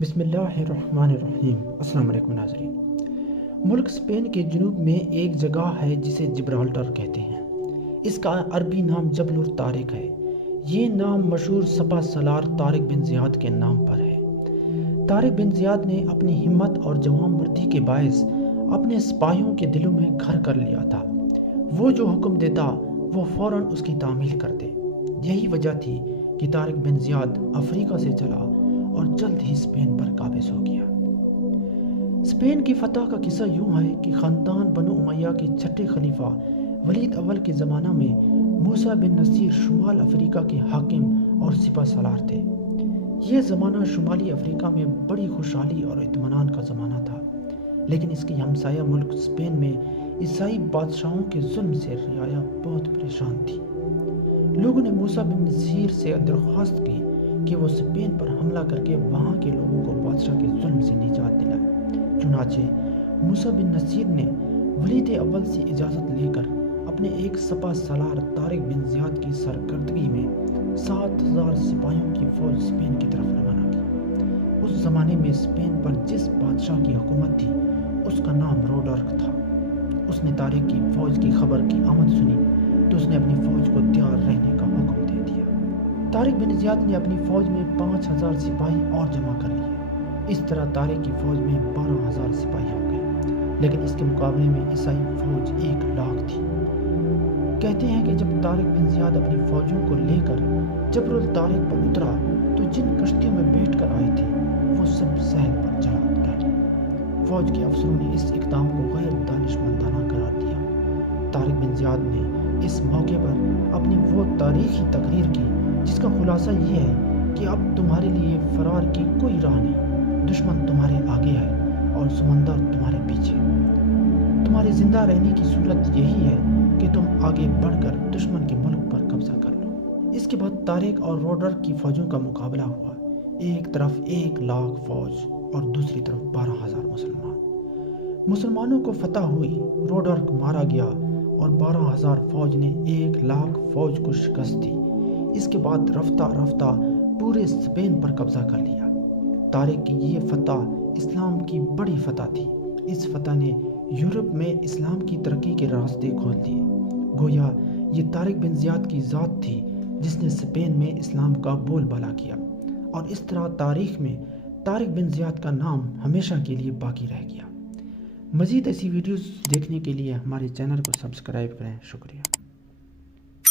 بسم اللہ الرحمن الرحیم۔ السلام علیکم ناظرین۔ ملک اسپین کے جنوب میں ایک جگہ ہے جسے جبرالٹر کہتے ہیں۔ اس کا عربی نام جبل الطارق ہے۔ یہ نام مشہور سپہ سالار طارق بن زیاد کے نام پر ہے۔ طارق بن زیاد نے اپنی ہمت اور جوان مردی کے باعث اپنے سپاہیوں کے دلوں میں گھر کر لیا تھا۔ وہ جو حکم دیتا وہ فوراً اس کی تعمیل کرتے۔ یہی وجہ تھی کہ طارق بن زیاد افریقہ سے چلا اور جلد ہی اسپین پر قابض ہو گیا۔ اسپین کی فتح کا قصہ یوں ہے کہ خاندان بنو امیہ کے چھٹے خلیفہ ولید اول کے زمانہ میں موسیٰ بن نصیر شمال افریقہ کے حاکم اور سپہ سالار تھے۔ یہ زمانہ شمالی افریقہ میں بڑی خوشحالی اور اطمینان کا زمانہ تھا، لیکن اس کی ہمسایہ ملک اسپین میں عیسائی بادشاہوں کے ظلم سے رعایا بہت پریشان تھی۔ لوگوں نے موسیٰ بن نصیر سے درخواست کی کہ وہ اسپین پر حملہ کر کے وہاں کے لوگوں کو بادشاہ کے ظلم سے نجات دلائے۔ چنانچہ موسیٰ بن نصیر نے ولید اول سے اجازت لے کر اپنے ایک سپہ سالار طارق بن زیاد کی سرکردگی میں 7,000 سپاہیوں کی فوج اسپین کی طرف روانہ کی۔ اس زمانے میں اسپین پر جس بادشاہ کی حکومت تھی اس کا نام روڈرک تھا۔ اس نے طارق کی فوج کی خبر کی آمد سنی تو اس نے اپنی فوج کو تیار رہنے کا حکم دے دیا۔ طارق بن زیاد نے اپنی فوج میں 5,000 سپاہی اور جمع کر لیے۔ اس طرح طارق کی فوج میں 12,000 سپاہی ہو گئے، لیکن اس کے مقابلے میں عیسائی فوج 1,00,000 تھی۔ کہتے ہیں کہ جب طارق بن زیاد اپنی فوجوں کو لے کر جبل الطارق پر اترا تو جن کشتیوں میں بیٹھ کر آئے تھے وہ سب ساحل پر جا ڈالے۔ فوج کے افسروں نے اس اقدام کو غیر دانشمندانہ قرار دیا۔ طارق بن زیاد نے اس موقع پر اپنی وہ تاریخی تقریر کی جس کا خلاصہ یہ ہے کہ اب تمہارے لیے فرار کی کوئی راہ نہیں، دشمن تمہارے آگے ہے اور سمندر تمہارے پیچھے۔ تمہارے زندہ رہنے کی صورت یہی ہے کہ تم آگے بڑھ کر دشمن کے ملک پر قبضہ کر لو۔ اس کے بعد طارق اور روڈرک کی فوجوں کا مقابلہ ہوا۔ ایک طرف 1,00,000 فوج اور دوسری طرف 12,000 مسلمان۔ مسلمانوں کو فتح ہوئی، روڈرک مارا گیا اور 12,000 فوج نے 1,00,000 فوج کو شکست دی۔ اس کے بعد رفتہ رفتہ پورے اسپین پر قبضہ کر لیا۔ طارق کی یہ فتح اسلام کی بڑی فتح تھی۔ اس فتح نے یورپ میں اسلام کی ترقی کے راستے کھول دیے۔ گویا یہ طارق بن زیاد کی ذات تھی جس نے اسپین میں اسلام کا بول بالا کیا، اور اس طرح تاریخ میں طارق بن زیاد کا نام ہمیشہ کے لیے باقی رہ گیا۔ مزید ایسی ویڈیوز دیکھنے کے لیے ہمارے چینل کو سبسکرائب کریں۔ شکریہ۔